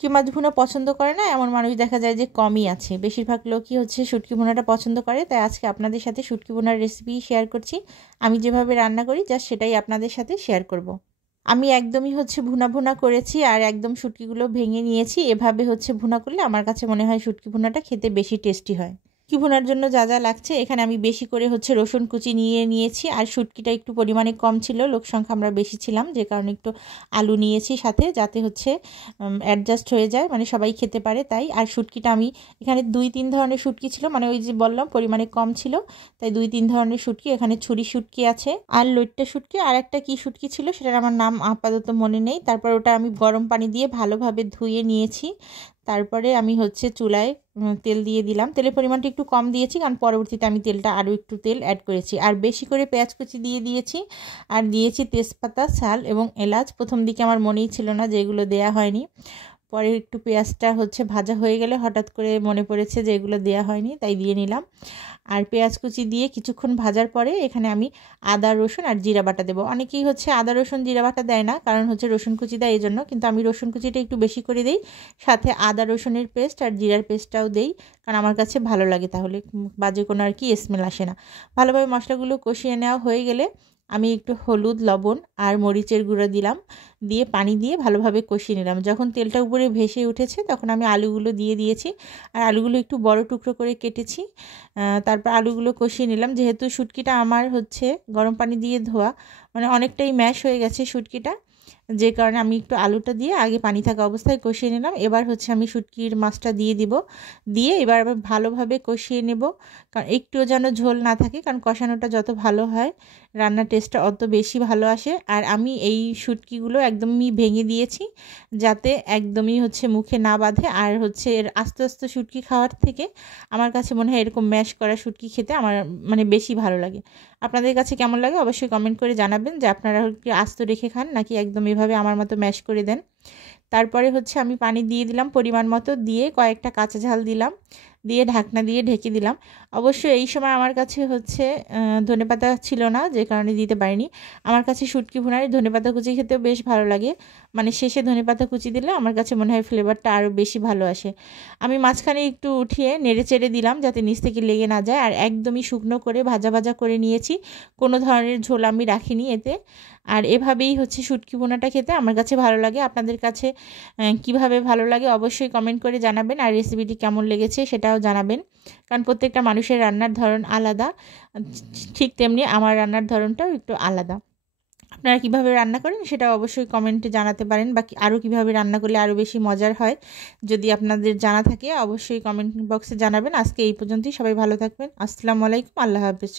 শুটকি মাছ ভুনা পছন্দ করে না এমন মানুষ দেখা যায় যে কমই আছে। বেশিরভাগ লোকই হচ্ছে শুটকি ভুনাটা পছন্দ করে। তাই আজকে আপনাদের সাথে শুটকি ভুনার রেসিপি শেয়ার করছি। আমি যেভাবে রান্না করি জাস্ট সেটাই আপনাদের সাথে শেয়ার করব। আমি একদমই হচ্ছে ভুনা ভুনা করেছি আর একদম শুটকিগুলো ভেঙে নিয়েছি। এভাবে হচ্ছে ভুনা করলে আমার কাছে মনে হয় শুটকি ভুনাটা খেতে বেশি টেস্টি হয়। শুটকি ভুনার জন্য যা যা লাগছে এখানে আমি বেশি করে হচ্ছে রসুন কুচি নিয়েছি। আর শুটকিটা একটু পরিমাণে কম ছিল, লোক সংখ্যা আমরা বেশি ছিলাম, যে কারণে একটু আলু নিয়েছি সাথে, যাতে হচ্ছে অ্যাডজাস্ট হয়ে যায়, মানে সবাই খেতে পারে তাই। আর শুটকিটা আমি এখানে 2-3 ধরনের শুটকি ছিল, মানে ওই যে বললাম পরিমাণে কম ছিল তাই 2-3 ধরনের শুটকি। এখানে ছুরি শুটকি আছে আর লইট্টা শুটকি, আর একটা কি শুটকি ছিল সেটার আমার নাম আপাতত মনে নেই। তারপর ওটা আমি গরম পানি দিয়ে ভালোভাবে ধুয়ে নিয়েছি। তারপরে আমি হচ্ছে চুলায় তেল দিয়ে দিলাম। তেলের পরিমাণটা একটু কম দিয়েছি কারণ পরবর্তীতে আমি তেলটা আরও একটু তেল অ্যাড করেছি। আর বেশি করে পেঁয়াজ কুচি দিয়ে দিয়েছি আর দিয়েছি তেজপাতা, শাল এবং এলাচ। প্রথম দিকে আমার মনেই ছিল না যে এগুলো দেয়া হয়নি, পরে একটু পেঁয়াজটা হচ্ছে ভাজা হয়ে গেলে হঠাৎ করে মনে পড়েছে যে এগুলো দেয়া হয়নি, তাই দিয়ে নিলাম। আর পেঁয়াজ কুচি দিয়ে কিছুক্ষণ ভাজার পরে এখানে আমি আদা রসুন আর জিরা বাটা দেবো। অনেকেই হচ্ছে আদা রসুন জিরা বাটা দেয় না, কারণ হচ্ছে রসুন কুচি দেয় এই জন্য, কিন্তু আমি রসুন কুচিটা একটু বেশি করে দিই, সাথে আদা রসুনের পেস্ট আর জিরার পেস্টটাও দেই, কারণ আমার কাছে ভালো লাগে, তাহলে বাজে কোনো আর কি স্মেল আসে না। ভালোভাবে মশলাগুলো কষিয়ে নেওয়া হয়ে গেলে আমি একটু হলুদ, লবণ আর মরিচের গুঁড়ো দিলাম, দিয়ে পানি দিয়ে ভালোভাবে কষিয়ে নিলাম। যখন তেলটা উপরে ভেসে উঠেছে তখন আমি আলুগুলো দিয়ে দিয়েছি, আর আলুগুলো একটু বড় টুকরো করে কেটেছি। তারপর আলুগুলো কষিয়ে নিলাম। যেহেতু শুটকিটা আমার হচ্ছে গরম পানি দিয়ে ধোয়া, মানে অনেকটাই ম্যাশ হয়ে গেছে শুটকিটা, যে কারণে আমি একটু আলুটা দিয়ে আগে পানি থাকা অবস্থায় কষিয়ে নিলাম। এবার হচ্ছে আমি শুটকির মাছটা দিয়ে দিব, দিয়ে এবার আবার ভালোভাবে কষিয়ে নেব, কারণ একটুও যেন ঝোল না থাকে, কারণ কষানোটা যত ভালো হয় রান্নার টেস্টটা অত বেশি ভালো আসে। আর আমি এই শুটকিগুলো একদমই ভেঙে দিয়েছি যাতে একদমই হচ্ছে মুখে না বাঁধে। আর হচ্ছে এর আস্তে আস্তে শুটকি খাওয়ার থেকে আমার কাছে মনে হয় এরকম ম্যাশ করা শুটকি খেতে আমার মানে বেশি ভালো লাগে। আপনাদের কাছে কেমন লাগে অবশ্যই কমেন্ট করে জানাবেন, যে আপনারা কি আস্ত রেখে খান নাকি একদম এভাবে আমার মতো ম্যাশ করে দেন। তারপরে হচ্ছে আমি পানি দিয়ে দিলাম পরিমাণ মতো, দিয়ে কয়েকটা কাঁচা ঝাল দিলাম, দিয়ে ঢাকনা দিয়ে ঢেকে দিলাম। অবশ্য এই সময় আমার কাছে হচ্ছে ধনেপাতা ছিল না, যে কারণে দিতে পারিনি। আমার কাছে শুটকি ভুনারে ধনেপাতা কুচি খেতেও বেশ ভালো লাগে, মানে শেষে ধনেপাতা কুচি দিলে আমার কাছে মনে হয় ফ্লেভারটা আরও বেশি ভালো আসে। আমি মাঝখানে একটু উঠিয়ে নেড়ে চেড়ে দিলাম যাতে নিচ থেকে লেগে না যায়, আর একদমই শুকনো করে ভাজা ভাজা করে নিয়েছি, কোনো ধরনের ঝোল আমি রাখিনি এতে। আর এভাবেই হচ্ছে শুটকি ভুনাটা খেতে আমার কাছে ভালো লাগে। আপনাদের কাছে কিভাবে ভালো লাগে অবশ্যই কমেন্ট করে জানাবেন, আর রেসিপিটি কেমন লেগেছে সেটাও জানাবেন, কারণ প্রত্যেকটা মানুষের রান্নার ধরন আলাদা, ঠিক তেমনি আমার রান্নার ধরনটাও একটু আলাদা। আপনারা কিভাবে রান্না করেন সেটা অবশ্যই কমেন্টে জানাতে পারেন, বা আরও কীভাবে রান্না করলে আরও বেশি মজার হয় যদি আপনাদের জানা থাকে অবশ্যই কমেন্ট বক্সে জানাবেন। আজকে এই পর্যন্তই, সবাই ভালো থাকবেন। আসসালামু আলাইকুম, আল্লাহ হাফেজ।